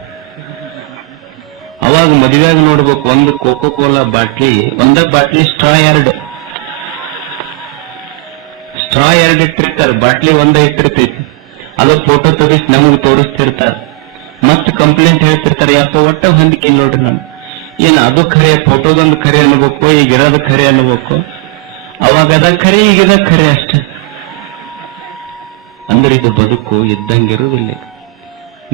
ಅವಾಗ ಮದುವೆಯಾಗ ನೋಡ್ಬೇಕು, ಒಂದು ಕೋಕೋ ಕೋಲಾ ಬಾಟ್ಲಿ, ಒಂದ ಬಾಟ್ಲಿ ಸ್ಟ್ರಾ ಎರಡ್. ಸ್ಟ್ರಾ ಎರಡ್ ಇಟ್ಟಿರ್ತಾರೆ, ಬಾಟ್ಲಿ ಒಂದ ಇಟ್ಟಿರ್ತೈತಿ ಅದು ಫೋಟೋ ತೆಗಿಸಿ ನಮಗ್ ತೋರಿಸ್ತಿರ್ತಾರೆ. ಮತ್ ಕಂಪ್ಲೇಂಟ್ ಹೇಳ್ತಿರ್ತಾರೆ ಯಾಕೋ ಒಟ್ಟ ಹೊಂದಿಕೆ ನೋಡ್ರಿ ನಮ್ ಏನ್ ಅದು ಖರೆ, ಫೋಟೋದೊಂದು ಖರೆ ಅನ್ಬೇಕು ಈಗ ಇರೋದು ಖರೆ ಅನ್ಬೇಕು. ಅವಾಗ ಅದ ಖರೆ, ಈಗಿದ ಖರೆ ಅಷ್ಟೆ. ಅಂದ್ರೆ ಇದು ಬದುಕು ಇದ್ದಂಗಿರುವುದಿಲ್ಲ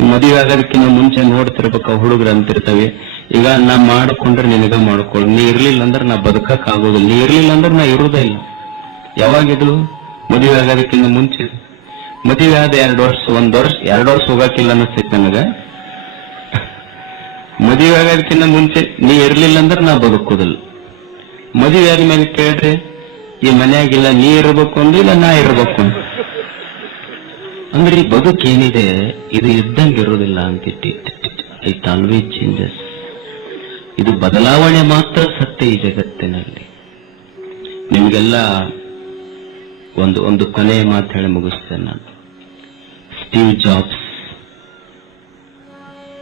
ಮದುವೆ ಆಗೋದಕ್ಕಿಂತ ಮುಂಚೆ ನೋಡ್ತಿರ್ಬೇಕು ಹುಡುಗರು ಅಂತಿರ್ತವೆ. ಈಗ ನಾ ಮಾಡ್ಕೊಂಡ್ರೆ ನಿನಗ ಮಾಡ್ಕೊಳ್ಳಿ ನೀ ಇರ್ಲಿಲ್ಲ ಅಂದ್ರೆ ನಾ ಬದುಕಕ್ ಆಗೋದಿಲ್ಲ. ನೀ ಇರ್ಲಿಲ್ಲ ಅಂದ್ರೆ ನಾ ಇರುವುದೇ ಇಲ್ಲ. ಯಾವಾಗಿದ್ರು ಮದುವೆ ಆಗೋದಕ್ಕಿಂತ ಮುಂಚೆ. ಮದುವೆ ಆದ ಎರಡು ವರ್ಷ, ಒಂದ್ ವರ್ಷ, ಎರಡು ವರ್ಷ ಹೋಗಕ್ಕಿಲ್ಲ ಅನ್ನಿಸ್ತೈತೆ ನನಗ. ಮದುವೆ ಆಗೋದಕ್ಕಿಂತ ಮುಂಚೆ ನೀ ಇರ್ಲಿಲ್ಲ ಅಂದ್ರೆ ನಾ ಬದುಕೋದಿಲ್ಲ. ಮದುವೆ ಆದ್ಮೇಲೆ ಕೇಳ್ರಿ ಈ ಮನೆಯಾಗಿಲ್ಲ, ನೀ ಇರ್ಬೇಕು ಅಂದ್ರೆ ಇಲ್ಲ, ನಾ ಇರ್ಬೇಕು ಅಂತ ಅಂದ್ರೆ ಈ ಬದುಕೇನಿದೆ ಇದು ಇದ್ದಂಗಿರುವುದಿಲ್ಲ ಅಂತ ಇಟ್ ಆಲ್ವೇಸ್ ಚೇಂಜಸ್ ಇದು ಬದಲಾವಣೆ ಮಾತ್ರ ಸತ್ಯ ಈ ಜಗತ್ತಿನಲ್ಲಿ. ನಿಮಗೆಲ್ಲ ಒಂದು ಒಂದು ಕೊನೆಯ ಮಾತು ಹೇಳಿ ಮುಗಿಸ್ತೇನೆ ನಾನು. ಸ್ಟೀವ್ ಜಾಬ್ಸ್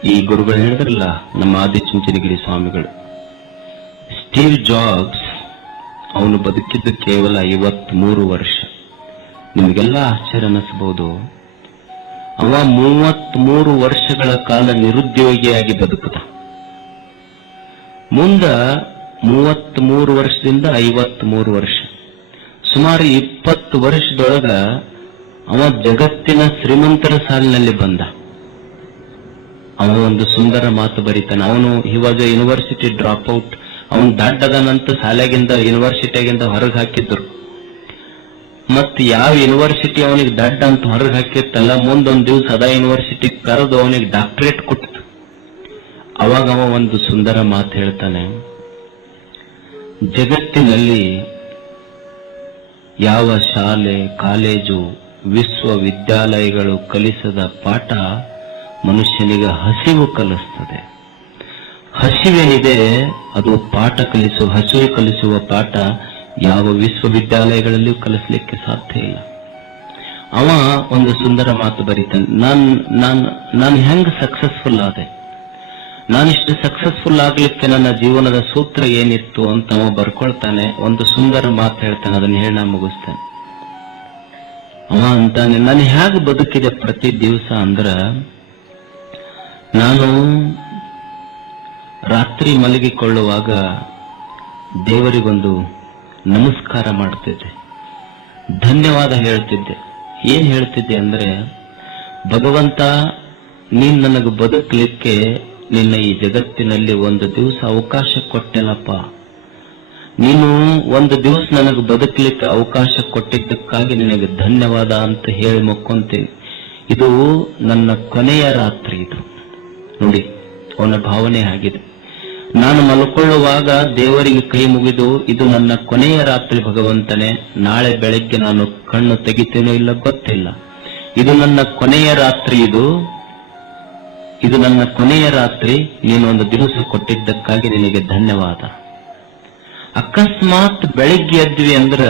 ಈ ಗುರುಗಳು ಹೇಳಿದ್ರಲ್ಲ, ನಮ್ಮ ಆದಿಚುಂಚನಗಿರಿ ಸ್ವಾಮಿಗಳು. ಸ್ಟೀವ್ ಜಾಬ್ಸ್ ಅವನು ಬದುಕಿದ್ದು ಕೇವಲ ಐವತ್ಮೂರು ವರ್ಷ. ನಿಮಗೆಲ್ಲ ಆಶ್ಚರ್ಯ ಅನ್ನಿಸಬಹುದು ಅವ ಮೂವತ್ಮೂರು ವರ್ಷಗಳ ಕಾಲ ನಿರುದ್ಯೋಗಿಯಾಗಿ ಬದುಕದ. ಮುಂದ ಮೂವತ್ಮೂರು ವರ್ಷದಿಂದ ಐವತ್ಮೂರು ವರ್ಷ. ಸುಮಾರು ಇಪ್ಪತ್ತು ವರ್ಷದೊಳಗ ಅವ ಜಗತ್ತಿನ ಶ್ರೀಮಂತರ ಸಾಲಿನಲ್ಲಿ ಬಂದ. ಅವ ಒಂದು ಸುಂದರ ಮಾತು ಬರೀತಾನೆ. ಅವನು ಇವಾಗ ಯೂನಿವರ್ಸಿಟಿ ಡ್ರಾಪ್ ಔಟ್ ಅವನು ದಡ್ಡದನಂತ ಶಾಲೆಗಿಂದ ಯೂನಿವರ್ಸಿಟಿಯಾಗಿಂದ ಹೊರಗೆ ಹಾಕಿದ್ರು. ಮತ್ತೆ ಯಾವ ಯೂನಿವರ್ಸಿಟಿ ಅವನಿಗೆ ದಡ್ಡ ಅಂತ ಹೊರಗೆ ಹಾಕಿತ್ತಲ್ಲ, ಮುಂದೊಂದ್ ದಿವಸ ಅದ ಯೂನಿವರ್ಸಿಟಿ ಕರೆದು ಅವನಿಗೆ ಡಾಕ್ಟರೇಟ್ ಕೊಟ್ಟಿತು ಅವಾಗ ಅವ ಒಂದು ಸುಂದರ ಮಾತು ಹೇಳ್ತಾನೆ. ಜಗತ್ತಿನಲ್ಲಿ ಯಾವ ಶಾಲೆ, ಕಾಲೇಜು, ವಿಶ್ವವಿದ್ಯಾಲಯಗಳು ಕಲಿಸದ ಪಾಠ ಮನುಷ್ಯನಿಗೆ ಹಸಿವು ಕಲಿಸ್ತದೆ. ಹಸಿವೇನಿದೆ, ಅದು ಪಾಠ ಕಲಿಸುವ ಹಸಿವು ಕಲಿಸುವ ಪಾಠ ಯಾವ ವಿಶ್ವವಿದ್ಯಾಲಯಗಳಲ್ಲಿಯೂ ಕಲಿಸ್ಲಿಕ್ಕೆ ಸಾಧ್ಯ ಇಲ್ಲ. ಅವ ಒಂದು ಸುಂದರ ಮಾತು ಬರೀತಾನೆ, ನಾನ್ ನಾನ್, ನಾನು ಹೆಂಗ್ ಸಕ್ಸಸ್ಫುಲ್ ಆದೆ? ನಾನಿಷ್ಟು ಸಕ್ಸಸ್ಫುಲ್ ಆಗ್ಲಿಕ್ಕೆ ನನ್ನ ಜೀವನದ ಸೂತ್ರ ಏನಿತ್ತು ಅಂತ ಅವ ಬರ್ಕೊಳ್ತಾನೆ, ಒಂದು ಸುಂದರ ಮಾತು ಹೇಳ್ತಾನೆ, ಅದನ್ನ ಹೇಳ ಮುಗಿಸ್ತಾನೆ. ಅವ ಅಂತಾನೆ, ನಾನು ಹೇಗೆ ಬದುಕಿದೆ ಪ್ರತಿ ದಿವಸ ಅಂದ್ರ ನಾನು ರಾತ್ರಿ ಮಲಗಿಕೊಳ್ಳುವಾಗ ದೇವರಿಗೊಂದು ನಮಸ್ಕಾರ ಮಾಡ್ತಿದ್ದೆ ಧನ್ಯವಾದ ಹೇಳ್ತಿದ್ದೆ ಏನ್ ಹೇಳ್ತಿದ್ದೆ ಅಂದ್ರೆ, ಭಗವಂತ, ನೀನ್ ನನಗೆ ಬದುಕಲಿಕ್ಕೆ ನಿನ್ನ ಈ ಜಗತ್ತಿನಲ್ಲಿ ಒಂದು ದಿವಸ ಅವಕಾಶ ಕೊಟ್ಟೆನಪ್ಪ. ನೀನು ಒಂದು ದಿವಸ ನನಗೆ ಬದುಕಲಿಕ್ಕೆ ಅವಕಾಶ ಕೊಟ್ಟಿದ್ದಕ್ಕಾಗಿ ನಿನಗೆ ಧನ್ಯವಾದ ಅಂತ ಹೇಳಿ ಮಕ್ಕೊಂತೀನಿ. ಇದು ನನ್ನ ಕೊನೆಯ ರಾತ್ರಿ ಇದು. ನೋಡಿ, ಅವನ ಭಾವನೆ ಆಗಿದೆ. ನಾನು ಮಲ್ಕೊಳ್ಳುವಾಗ ದೇವರಿಗೆ ಕೈ ಮುಗಿದು, ಇದು ನನ್ನ ಕೊನೆಯ ರಾತ್ರಿ ಭಗವಂತನೇ, ನಾಳೆ ಬೆಳಗ್ಗೆ ನಾನು ಕಣ್ಣು ತೆಗಿತೇನೋ ಇಲ್ಲ ಗೊತ್ತಿಲ್ಲ. ಇದು ನನ್ನ ಕೊನೆಯ ರಾತ್ರಿ ಇದು. ಇದು ನನ್ನ ಕೊನೆಯ ರಾತ್ರಿ, ನೀನು ಒಂದು ದಿವಸ ಕೊಟ್ಟಿದ್ದಕ್ಕಾಗಿ ನಿನಗೆ ಧನ್ಯವಾದ. ಅಕಸ್ಮಾತ್ ಬೆಳಿಗ್ಗೆ ಎದ್ವಿ ಅಂದ್ರ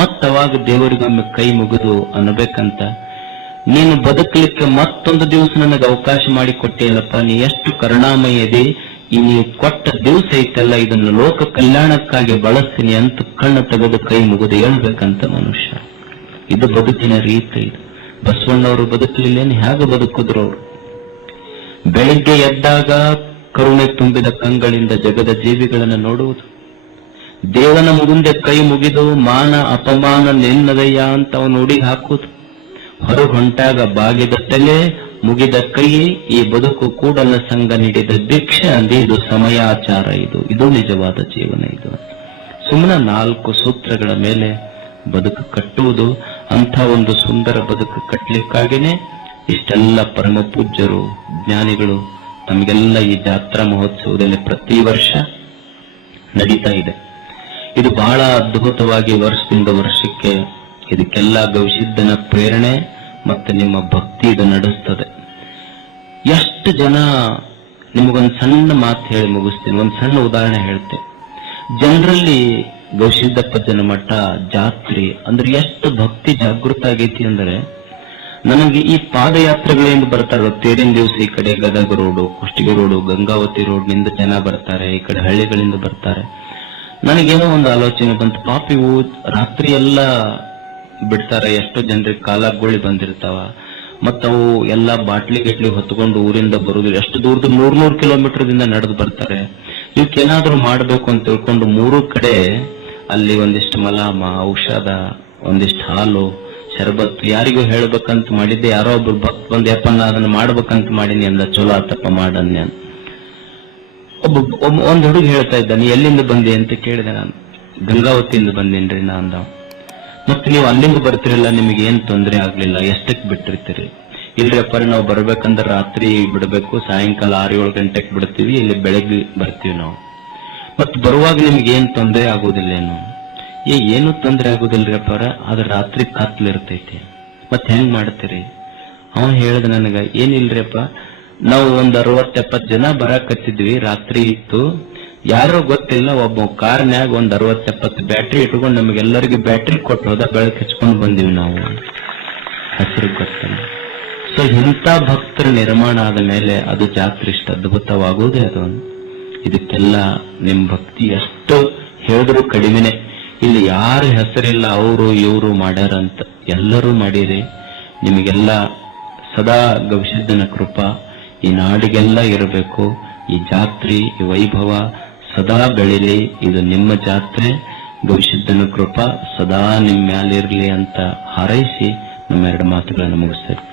ಮತ್ತವಾಗ ದೇವರಿಗೊಮ್ಮೆ ಕೈ ಮುಗಿದು ಅನ್ನಬೇಕಂತ ನೀನು ಬದುಕಲಿಕ್ಕೆ ಮತ್ತೊಂದು ದಿವಸ ನನಗೆ ಅವಕಾಶ ಮಾಡಿ ಕೊಟ್ಟಿಯಲ್ಲಪ್ಪ ನೀ ಎಷ್ಟು ಕರುಣಾಮಯ ಈ ನೀವು ಕೊಟ್ಟ ದಿವಸ ಐತಲ್ಲ, ಇದನ್ನು ಲೋಕ ಕಲ್ಯಾಣಕ್ಕಾಗಿ ಬಳಸ್ತೀನಿ ಅಂತ ಕಣ್ಣು ತೆಗೆದು ಕೈ ಮುಗಿದು ಹೇಳ್ಬೇಕಂತ ಮನುಷ್ಯ. ಇದು ಬದುಕಿನ ರೀತಿ ಇದು. ಬಸವಣ್ಣವರು ಬದುಕಲಿಲ್ಲೇನು ಹೇಗೆ ಬದುಕಿದ್ರು ಅವರು? ಬೆಳಿಗ್ಗೆ ಎದ್ದಾಗ ಕರುಣೆ ತುಂಬಿದ ಕಂಗಳಿಂದ ಜಗದ ಜೀವಿಗಳನ್ನು ನೋಡುವುದು. ದೇವನ ಮುಂದೆ ಕೈ ಮುಗಿದು ಮಾನ ಅಪಮಾನ ನೆನ್ನದಯ್ಯ ಅಂತ ಅವನು ನುಡಿಗೆ ಹಾಕುವುದು. ಹೊರಗೆ ಹೊಂಟಾಗ ಬಾಗಿದ ತಲೆ ಮುಗಿದ ಕೈ ಈ ಬದುಕು ಕೂಡಲ ಸಂಘ ನೀಡಿದ ಭಿಕ್ಷೆ ಅಂದ್ರೆ ಇದು ಸಮಯಾಚಾರ ಇದು. ಇದು ನಿಜವಾದ ಜೀವನ ಇದು. ಸುಮ್ಮನೆ ನಾಲ್ಕು ಸೂತ್ರಗಳ ಮೇಲೆ ಬದುಕು ಕಟ್ಟುವುದು ಅಂತ ಒಂದು ಸುಂದರ ಬದುಕು ಕಟ್ಟಲಿಕ್ಕಾಗಿನೇ ಇಷ್ಟೆಲ್ಲ ಪರಮ ಪೂಜ್ಯರು, ಜ್ಞಾನಿಗಳು ತಮಗೆಲ್ಲ ಈ ಜಾತ್ರಾ ಮಹೋತ್ಸವದಲ್ಲಿ ಪ್ರತಿ ವರ್ಷ ನಡೀತಾ ಇದೆ. ಇದು ಬಹಳ ಅದ್ಭುತವಾಗಿ ವರ್ಷದಿಂದ ವರ್ಷಕ್ಕೆ ಇದಕ್ಕೆಲ್ಲ ಗವಿಸಿದ್ದನ ಪ್ರೇರಣೆ ಮತ್ತೆ ನಿಮ್ಮ ಭಕ್ತಿ ಇದು ನಡೆಸ್ತದೆ. ಎಷ್ಟು ಜನ ನಿಮಗೊಂದು ಸಣ್ಣ ಮಾತು ಹೇಳಿ ಮುಗಿಸ್ತೀನಿ. ಒಂದು ಸಣ್ಣ ಉದಾಹರಣೆ ಹೇಳ್ತೇನೆ ಜನರಲ್ಲಿ ಗವಿಸಿದ್ದಪ್ಪ ಮಠ, ಜಾತ್ರೆ ಅಂದ್ರೆ ಎಷ್ಟು ಭಕ್ತಿ ಜಾಗೃತ ಆಗೈತಿ ಅಂದ್ರೆ ನನಗೆ ಈ ಪಾದಯಾತ್ರೆಗಳಿಂದ ಬರ್ತಾರೋ ತೇರಿನ ದಿವಸ ಈ ಕಡೆ ಗದಗ ರೋಡು, ಕುಷ್ಟಗಿ ರೋಡು, ಗಂಗಾವತಿ ರೋಡ್ನಿಂದ ಜನ ಬರ್ತಾರೆ, ಈ ಕಡೆ ಹಳ್ಳಿಗಳಿಂದ ಬರ್ತಾರೆ. ನನಗೇನೋ ಒಂದು ಆಲೋಚನೆ ಬಂತು. ಪಾಪ ರಾತ್ರಿ ಎಲ್ಲ ಬಿಡ್ತಾರೆ, ಎಷ್ಟೋ ಜನರಿಗೆ ಕಾಲಾಗುಳಿ ಬಂದಿರ್ತಾವ. ಮತ್ತ ಅವು ಎಲ್ಲ ಬಾಟ್ಲಿ ಗಿಟ್ಲಿ ಹೊತ್ಕೊಂಡು ಊರಿಂದ ಬರುದು, ಎಷ್ಟು ದೂರದ ನೂರ್ ನೂರ್ ಕಿಲೋಮೀಟರ್ ದಿಂದ ನಡೆದು ಬರ್ತಾರೆ. ಏನಾದರೂ ಮಾಡ್ಬೇಕು ಅಂತ ತಿಳ್ಕೊಂಡು ಮೂರು ಕಡೆ ಅಲ್ಲಿ ಒಂದಿಷ್ಟು ಮಲಾಮ, ಔಷಧ, ಒಂದಿಷ್ಟು ಹಾಲು ಶರಬತ್ ಯಾರಿಗೂ ಹೇಳ್ಬೇಕಂತ ಮಾಡಿದ್ದೆ, ಯಾರೋ ಒಬ್ರು ಭಕ್ತ ಬಂದ್ ಅದನ್ನ ಮಾಡ್ಬೇಕಂತ ಮಾಡೀನಿ ಅಂದ, ಚಲೋ ಆತಪ್ಪ ಮಾಡನ್ಯ ಒಬ್ಬ ಒಂದ್ ಹುಡುಗ ಹೇಳ್ತಾ ಇದ್ದ, ನೀ ಎಲ್ಲಿಂದ ಬಂದೆ? ಅಂತ ಕೇಳಿದೆ ನಾನು, ಗಂಗಾವತಿಯಿಂದ ಬಂದೇನ್ರಿ ನಾ ಅಂದ ಮತ್ತೆ ನೀವು ಅಲ್ಲಿಂದ ಬರ್ತಿರಲ್ಲ, ನಿಮಗೆ ಏನ್ ತೊಂದರೆ ಆಗ್ಲಿಲ್ಲ, ಎಷ್ಟಕ್ಕೆ ಬಿಟ್ಟಿರ್ತೀರಿ? ಇಲ್ರಿಯಪ್ಪ ನಾವು ಬರ್ಬೇಕಂದ್ರೆ ರಾತ್ರಿ ಬಿಡಬೇಕು, ಸಾಯಂಕಾಲ ಆರು ಏಳು ಗಂಟೆಗೆ ಬಿಡ್ತೀವಿ, ಇಲ್ಲಿ ಬೆಳಗ್ಗೆ ಬರ್ತೀವಿ ನಾವು. ಮತ್ ಬರುವಾಗ ನಿಮ್ಗೆ ಏನ್ ತೊಂದರೆ ಆಗುದಿಲ್ಲೇನು ಏ, ಏನು ತೊಂದರೆ ಆಗುದಿಲ್ರಿ ಅಪ್ಪಾರ, ಆದ್ರೆ ರಾತ್ರಿ ಕತ್ಲಿರ್ತೈತಿ ಮತ್ ಹೆಂಗ್ ಮಾಡ್ತೀರಿ? ಅವ ಹೇಳ್ದ ನನಗ ಏನಿಲ್ರಿಯಪ್ಪ ನಾವು ಒಂದ್ ಅರವತ್ತೆಪ್ಪತ್ ಜನ ಬರಕತ್ತಿದ್ವಿ, ರಾತ್ರಿ ಇತ್ತು. ಯಾರೋ ಗೊತ್ತಿಲ್ಲ, ಒಬ್ಬ ಕಾರ್ನ್ಯಾಗ ಒಂದ್ ಅರವತ್ತೆಪ್ಪತ್ತು ಬ್ಯಾಟ್ರಿ ಇಟ್ಕೊಂಡು ನಮಗೆಲ್ಲರಿಗೂ ಬ್ಯಾಟ್ರಿ ಕೊಟ್ಟು ಹೋದ ಬೆಳಕು ಹಚ್ಕೊಂಡು ಬಂದಿವಿ ನಾವು. ಹಸಿರು ಗೊತ್ತಿಲ್ಲ ಸೊ ಇಂಥ ಭಕ್ತರ ನಿರ್ಮಾಣ ಆದ ಮೇಲೆ ಅದು ಜಾತ್ರೆ ಇಷ್ಟು ಅದ್ಭುತವಾಗುವುದೇ ಅದು ಇದಕ್ಕೆಲ್ಲ ನಿಮ್ ಭಕ್ತಿ ಎಷ್ಟು ಹೇಳಿದ್ರು ಕಡಿಮೆನೆ. ಇಲ್ಲಿ ಯಾರ ಹೆಸರಿಲ್ಲ, ಅವರು ಇವರು ಮಾಡ್ಯಾರಂತ ಎಲ್ಲರೂ ಮಾಡಿರಿ. ನಿಮಗೆಲ್ಲ ಸದಾ ಗವಿಸಿದ್ದನ ಕೃಪಾ. ಈ ನಾಡಿಗೆಲ್ಲ ಇರಬೇಕು. ಈ ಜಾತ್ರೆ, ಈ ವೈಭವ ಸದಾ ಬೆಳಿಲಿ ಇದು ನಿಮ್ಮ ಜಾತ್ರೆ. ಭವಿಷ್ಯದನ ಕೃಪಾ, ಸದಾ ನಿಮ್ಮ ಮ್ಯಾಲಿರ್ಲಿ ಅಂತ ಹಾರೈಸಿ ನಮ್ಮ ಎರಡು ಮಾತುಗಳನ್ನು ಮುಗಿಸ್ತೇವೆ.